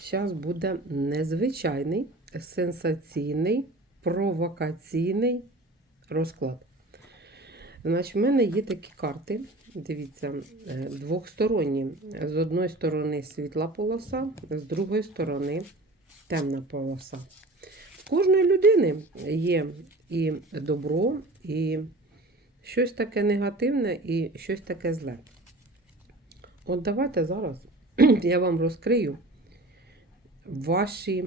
Зараз буде незвичайний, сенсаційний, провокаційний розклад. Значить, в мене є такі карти. Дивіться, е, двохсторонні. З одної сторони світла полоса, з другої сторони темна полоса. В кожної людини є і добро, і щось таке негативне, і щось таке зле. От давайте зараз я вам розкрию ваші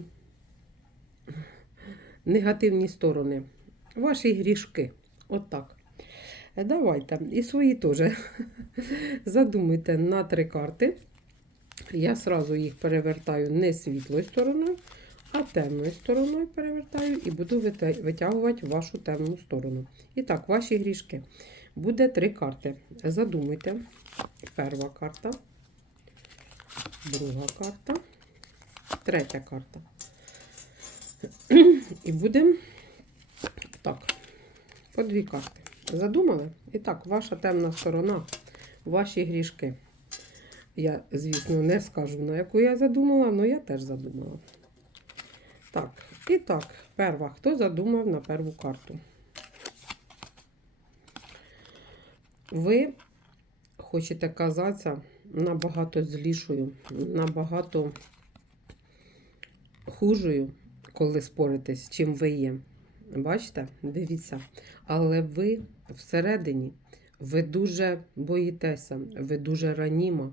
негативні сторони, ваші грішки. От. Е, Давайте. І свої теж задумайте на три карти. Я сразу їх перевертаю не світлою стороною, а темною стороною перевертаю і буду витягувати вашу темну сторону. І так, ваші грішки. Буде три карти. Задумуйте. Перша карта, друга карта, третя карта. І будемо так, по дві карти. Задумали? І так, ваша темна сторона, ваші грішки. Я, звісно, не скажу, на яку я задумала, але я теж задумала. Так, і так, перша. Хто задумав на перву карту? Ви хочете казатися набагато злішою, набагато хужою, коли споритесь, чим ви є. Бачите? Дивіться. Але ви всередині, ви дуже боїтеся, ви дуже раніма,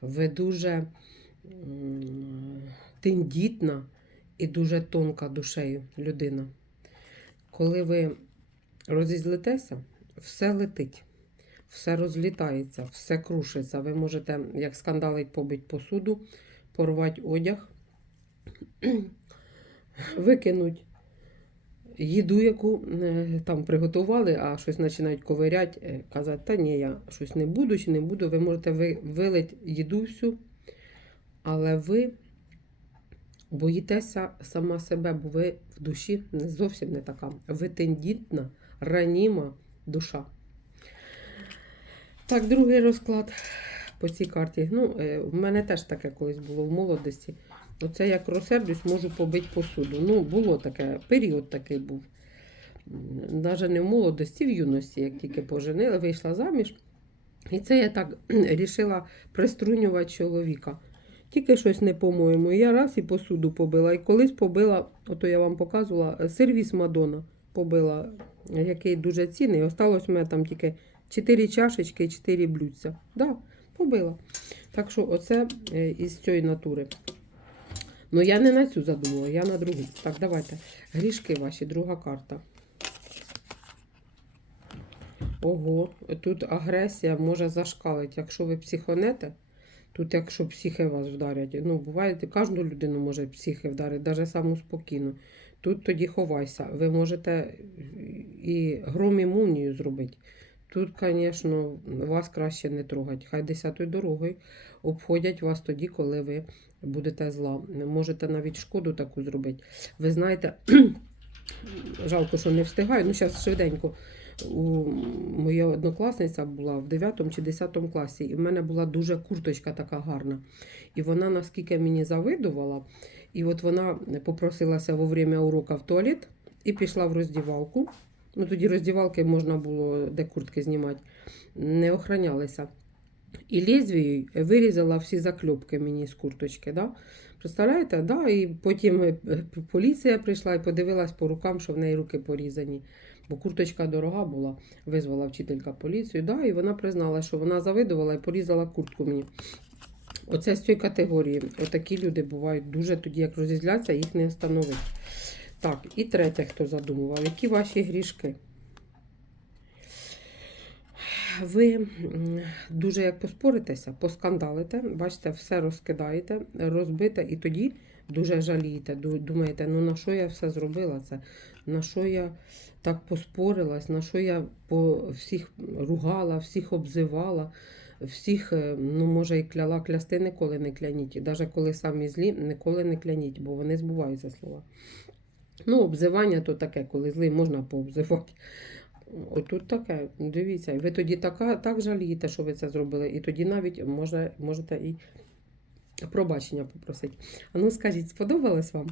ви дуже тендітна і дуже тонка душею людина. Коли ви розізлитеся, все летить, все розлітається, все крушиться. Ви можете, як скандалить, побить посуду, порвати одяг, викинуть їду, яку е, там приготували, а щось починають ковиряти, е, казати, та ні, я щось не буду чи не буду. Ви можете ви- вилить їду всю, але ви боїтеся сама себе, бо ви в душі зовсім не така. Ви тендітна, раніма душа. Так, другий розклад по цій карті. Ну, е, в мене теж таке колись було в молодості. Оце як розсердюсь, можу побити посуду. Ну, було таке, період такий був. Навіть не в молодості, в юності, як тільки поженили, вийшла заміж. І це я так рішила приструнювати чоловіка. Тільки щось не по-моєму. Я раз і посуду побила. І колись побила, ото я вам показувала, сервіс Мадона побила, який дуже цінний. Осталось у мене там тільки 4 чашечки і 4 блюдця. Да, побила. Так що оце е, із цієї натури. Ну, я не на цю задумала, я на другу. Так, давайте. Грішки ваші, друга карта. Ого, тут агресія може зашкалити. Якщо ви психонете, тут якщо психи вас вдарять, ну, буває, кожну людину може психи вдарити, навіть саму спокійну. Тут тоді ховайся. Ви можете і гром і молнію зробити. Тут, звісно, вас краще не трогать. Хай десятою дорогою обходять вас тоді, коли ви будете зла. Можете навіть шкоду таку зробити. Ви знаєте, жалко, що не встигаю. Ну, зараз швиденько. У моя однокласниця була в 9 чи 10 класі, і в мене була дуже курточка така гарна. І вона наскільки мені завидувала, і от вона попросилася во время урока в туалет і пішла в роздівалку. Ну, тоді роздівалки можна було де куртки знімати, не охранялися. І лезвією вирізала всі закльопки мені з курточки. Да? Представляєте? Да? І потім е, поліція прийшла і подивилась по рукам, що в неї руки порізані. Бо курточка дорога була, визвала вчителька поліцію, да? і вона признала, що вона завидувала і порізала куртку мені. Оце з цієї категорії. Отакі люди бувають дуже тоді, як розізляться, їх не встановить. Так, і третє, хто задумував, які ваші грішки? Ви дуже як поспоритеся, поскандалите, бачите, все розкидаєте, розбите, і тоді дуже жалієте. Думаєте, ну на що я все зробила це? На що я так поспорилась, на що я по всіх ругала, всіх обзивала, всіх, е, ну, може, і кляла, клясти ніколи не кляніть. Навіть коли самі злі, ніколи не кляніть, бо вони збуваються слова. Ну, обзивання то таке, коли злий можна пообзивати. Отут таке, дивіться, ви тоді така, так жалієте, що ви це зробили, і тоді навіть може, можете і пробачення попросити. А ну скажіть, сподобалось вам?